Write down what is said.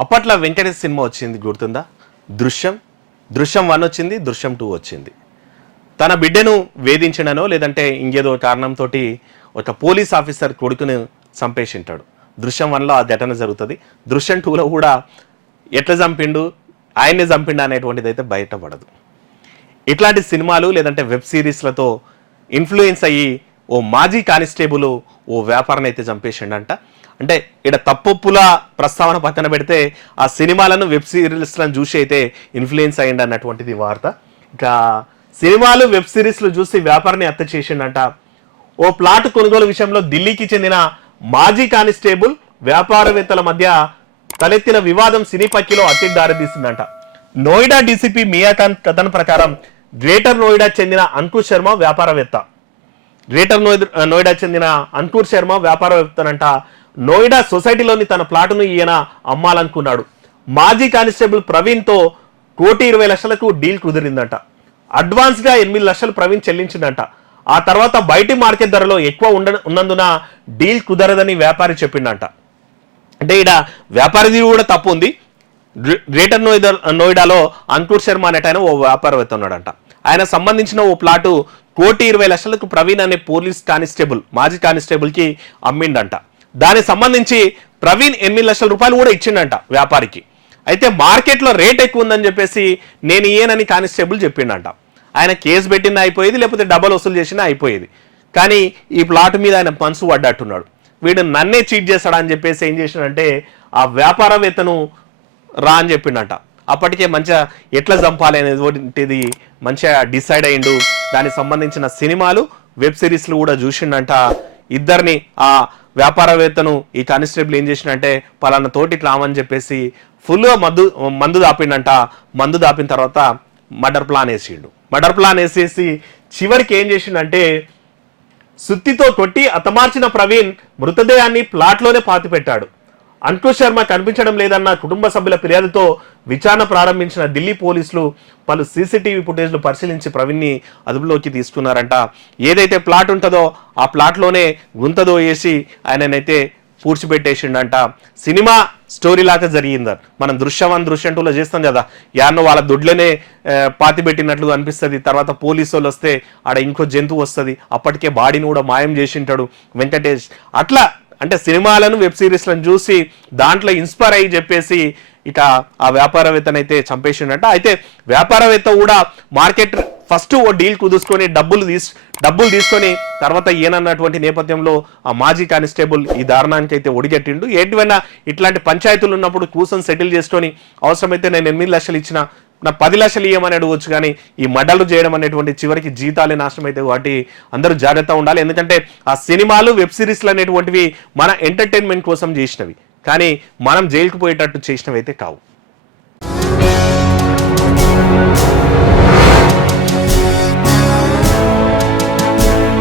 అప్పట్లో వెంకటేష్ సినిమా వచ్చింది గుర్తుందా? దృశ్యం. దృశ్యం 1 వచ్చింది, దృశ్యం 2 వచ్చింది. తన బిడ్డను వేధించడనో లేదంటే ఇంకేదో కారణంతో ఒక పోలీస్ ఆఫీసర్ కొడుకును చంపేసింటాడు. దృశ్యం 1లో ఆ ఘటన జరుగుతుంది. దృశ్యం 2లో కూడా ఎట్లా చంపిండు, ఆయన్ని చంపిండు అనేటువంటిది అయితే బయటపడదు. ఇట్లాంటి సినిమాలు లేదంటే వెబ్ సిరీస్లతో ఇన్ఫ్లుయెన్స్ అయ్యి ఓ మాజీ కానిస్టేబుల్ ఓ వ్యాపారాన్ని అయితే చంపేసిండంట. అంటే ఇక్కడ తప్పొప్పుల ప్రస్తావన పక్కన పెడితే ఆ సినిమాలను వెబ్ సిరీస్లను చూసి అయితే ఇన్ఫ్లుయెన్స్ అయ్యిండు అన్నటువంటిది వార్త. ఇక సినిమాలు వెబ్ సిరీస్లు చూసి వ్యాపారాన్ని హత్య చేసిండంట. ఓ ప్లాట్ కొనుగోలు విషయంలో ఢిల్లీకి చెందిన మాజీ కానిస్టేబుల్ వ్యాపారవేత్తల మధ్య తలెత్తిన వివాదం సినీ పక్కిలో హత్యకు దారితీసిందంట. నోయిడా డీసీపీ మియాఖాన్ కథన ప్రకారం గ్రేటర్ నోయిడా చెందిన అంకుర్ శర్మ వ్యాపారవేత్త. గ్రేటర్ నోయిడా చెందిన అంకుర్ శర్మ వ్యాపారవేత్తనంట. నోయిడా సొసైటీలోని తన ప్లాటును ఈయన అమ్మాలనుకున్నాడు. మాజీ కానిస్టేబుల్ ప్రవీణ్తో 1,20 లక్షలకు డీల్ కుదిరిందంట. అడ్వాన్స్గా 8 లక్షలు ప్రవీణ్ చెల్లించిందంట. ఆ తర్వాత బయటి మార్కెట్ ధరలో ఎక్కువ ఉన్నందున డీల్ కుదరదని వ్యాపారి చెప్పిండంట. అంటే ఇక్కడ వ్యాపారిది కూడా తప్పు ఉంది. గ్రేటర్ నోయిడాలో అంకుర్ శర్మ అనేటైన ఓ వ్యాపారవేత్త ఉన్నాడంట. ఆయన సంబంధించిన ఓ ప్లాటు 1,20 లక్షలకు ప్రవీణ్ అనే పోలీస్ కానిస్టేబుల్ మాజీ కానిస్టేబుల్కి అమ్మిండంట. దానికి సంబంధించి ప్రవీణ్ 8 లక్షల రూపాయలు కూడా ఇచ్చిండంట వ్యాపారికి. అయితే మార్కెట్లో రేట్ ఎక్కువ ఉందని చెప్పేసి నేను ఇయ్యనని కానిస్టేబుల్ చెప్పిండంట. ఆయన కేసు పెట్టినా అయిపోయేది, లేకపోతే డబ్బులు వసూలు చేసినా అయిపోయేది. కానీ ఈ ప్లాట్ మీద ఆయన మనసు పడ్డట్టున్నాడు. వీడు నన్నే చీట్ చేస్తాడని చెప్పేసి ఏం చేసినాడంటే ఆ వ్యాపారవేత్తను రా అని చెప్పిండట. అప్పటికే మంచిగా ఎట్లా చంపాలి అనేటువంటిది మంచిగా డిసైడ్ అయ్యిండు. దానికి సంబంధించిన సినిమాలు వెబ్ సిరీస్లు కూడా చూసిండంట. ఇద్దరిని ఆ వ్యాపారవేత్తను ఈ కానిస్టేబుల్ ఏం చేసిండంటే పలానా తోటి రామని చెప్పేసి ఫుల్గా మందు దాపిండంట. మందు దాపిన తర్వాత మర్డర్ ప్లాన్ వేసిండు. మర్డర్ ప్లాన్ వేసేసి చివరికి ఏం చేసిండంటే సుత్తితో కొట్టి హతమార్చిన ప్రవీణ్ మృతదేహాన్ని ప్లాట్లోనే పాతిపెట్టాడు. అంకుర్ శర్మ కనిపించడం లేదన్న కుటుంబ సభ్యుల ఫిర్యాదుతో విచారణ ప్రారంభించిన ఢిల్లీ పోలీసులు పలు సీసీటీవీ ఫుటేజ్లు పరిశీలించి ప్రవీణ్ని అదుపులోకి తీసుకున్నారంట. ఏదైతే ప్లాట్ ఉంటుందో ఆ ప్లాట్లోనే గుంతదో వేసి ఆయననైతే పూడ్చిపెట్టేసిండంట. సినిమా స్టోరీ లాగా జరిగింది. మనం దృశ్యం 1 దృశ్యం 2లో చేస్తాం కదా, యాన్నో వాళ్ళ దొడ్లనే పాతి పెట్టినట్లు అనిపిస్తుంది. తర్వాత పోలీసు వాళ్ళు వస్తే ఆడ ఇంకో జంతువు వస్తుంది, అప్పటికే బాడీని కూడా మాయం చేసింటాడు వెంకటేష్. అట్లా అంటే సినిమాలను వెబ్ సిరీస్లను చూసి దాంట్లో ఇన్స్పైర్ అయ్యి చెప్పేసి ఇక ఆ వ్యాపారవేత్తనైతే చంపేసిండట. అయితే వ్యాపారవేత్త కూడా మార్కెట్ ఫస్ట్ ఓ డీల్ కుదుర్చుకొని డబ్బులు తీసుకొని తర్వాత ఏనన్నటువంటి నేపథ్యంలో ఆ మాజీ కానిస్టేబుల్ ఈ దారుణానికి అయితే ఒడిగట్టిండు. ఏటివైనా ఇట్లాంటి పంచాయతీలు ఉన్నప్పుడు కూర్చొని సెటిల్ చేసుకొని అవసరమైతే నేను 8 లక్షలు ఇచ్చిన నా 10 లక్షలు ఇవ్వమని అడగవచ్చు. కానీ ఈ మర్డర్లు చేయడం అనేటువంటి చివరికి జీతాలే నాశనం అయితే వాటి అందరూ జాగ్రత్త ఉండాలి. ఎందుకంటే ఆ సినిమాలు వెబ్ సిరీస్లు అనేటువంటివి మన ఎంటర్టైన్మెంట్ కోసం చేసినవి, కానీ మనం జైలుకు పోయేటట్టు చేసినవి అయితే కావు.